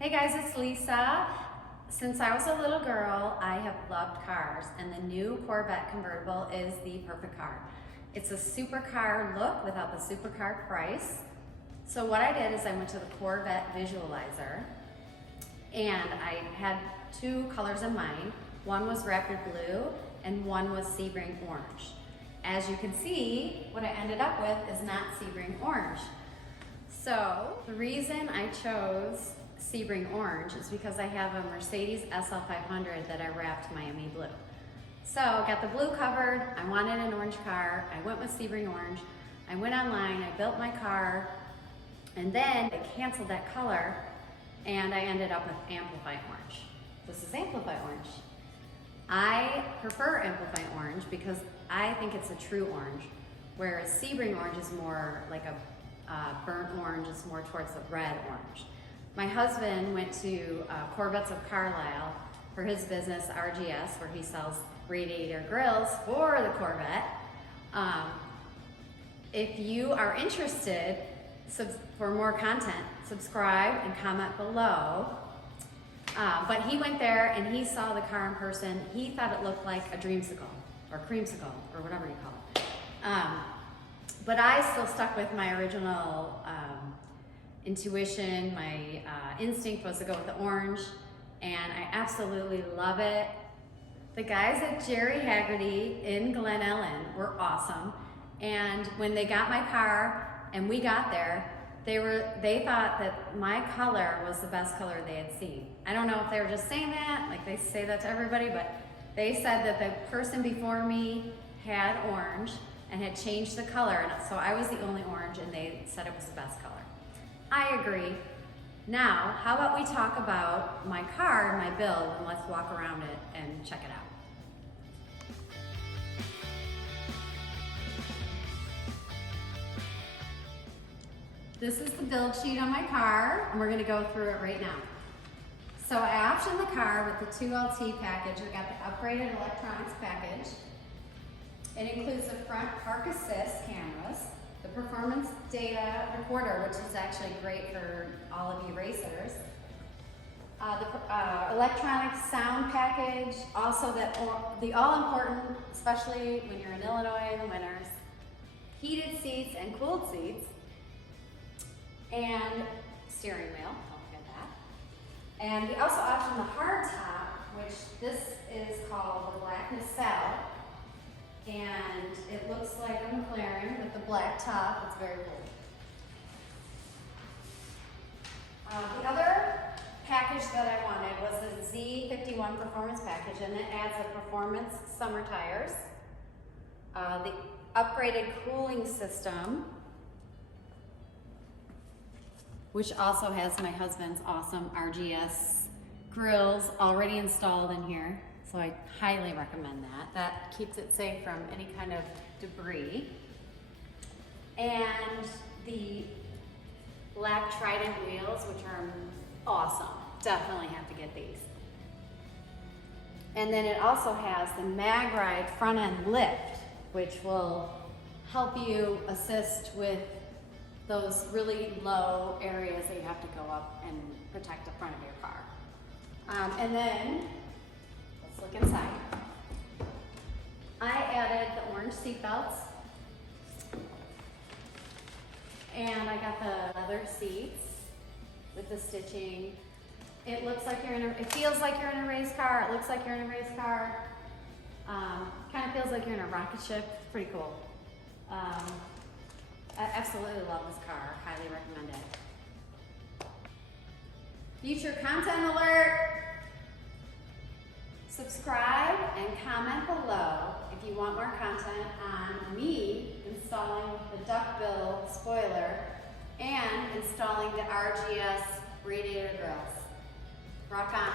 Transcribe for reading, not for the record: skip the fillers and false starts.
Hey guys, it's Lisa. Since I was a little girl, I have loved cars, and the new Corvette convertible is the perfect car. It's a supercar look without the supercar price. So what I did is I went to the Corvette visualizer, and I had two colors in mind. One was rapid blue, and one was Sebring orange. As you can see, what I ended up with is not Sebring orange. So the reason I chose Sebring orange is because I have a Mercedes SL500 that I wrapped Miami blue. So got the blue covered, I wanted an orange car, I went with Sebring orange, I went online, I built my car, and then they canceled that color and I ended up with Amplify orange. This is Amplify orange. I prefer Amplify orange because I think it's a true orange, whereas Sebring orange is more like a burnt orange, it's more towards the red orange. My husband went to Corvettes of Carlisle for his business, RGS, where he sells radiator grills for the Corvette. If you are interested for more content, subscribe and comment below. But he went there and he saw the car in person. He thought it looked like a dreamsicle or creamsicle or whatever you call it. But I still stuck with my original intuition. My instinct was to go with the orange, and I absolutely love it. The guys at Jerry Haggerty in Glen Ellen were awesome, and when they got my car and we got there, they thought that my color was the best color they had seen. I don't know if they were just saying that, like they say that to everybody, but they said that the person before me had orange and had changed the color, and so I was the only orange, and they said it was the best color. I agree. Now, how about we talk about my car and my build, and let's walk around it and check it out. This is the build sheet on my car, and we're gonna go through it right now. So I optioned the car with the 2LT package. I got the upgraded electronics package. It includes the front park assist cameras, the performance data recorder, which is actually great for all of you racers, the electronic sound package, also the all-important, especially when you're in Illinois in the winters, heated seats and cooled seats, and steering wheel, don't forget that. And we also optioned the hard top, which this is called the Black Nacelle. And it looks like a McLaren with the black top. It's very cool. The other package that I wanted was the Z51 Performance package, and it adds the performance summer tires, the upgraded cooling system, which also has my husband's awesome RGS grills already installed in here. So I highly recommend that. That keeps it safe from any kind of debris. And the black Trident wheels, which are awesome. Definitely have to get these. And then it also has the MagRide front end lift, which will help you assist with those really low areas that you have to go up and protect the front of your car. And then, let's look inside. I added the orange seat belts, and I got the leather seats with the stitching. It looks like it feels like you're in a race car. It looks like you're in a race car. Kind of feels like you're in a rocket ship. It's pretty cool. I absolutely love this car. Highly recommend it. Future content alert. Subscribe and comment below if you want more content on me installing the duckbill spoiler and installing the RGS radiator grills. Rock on.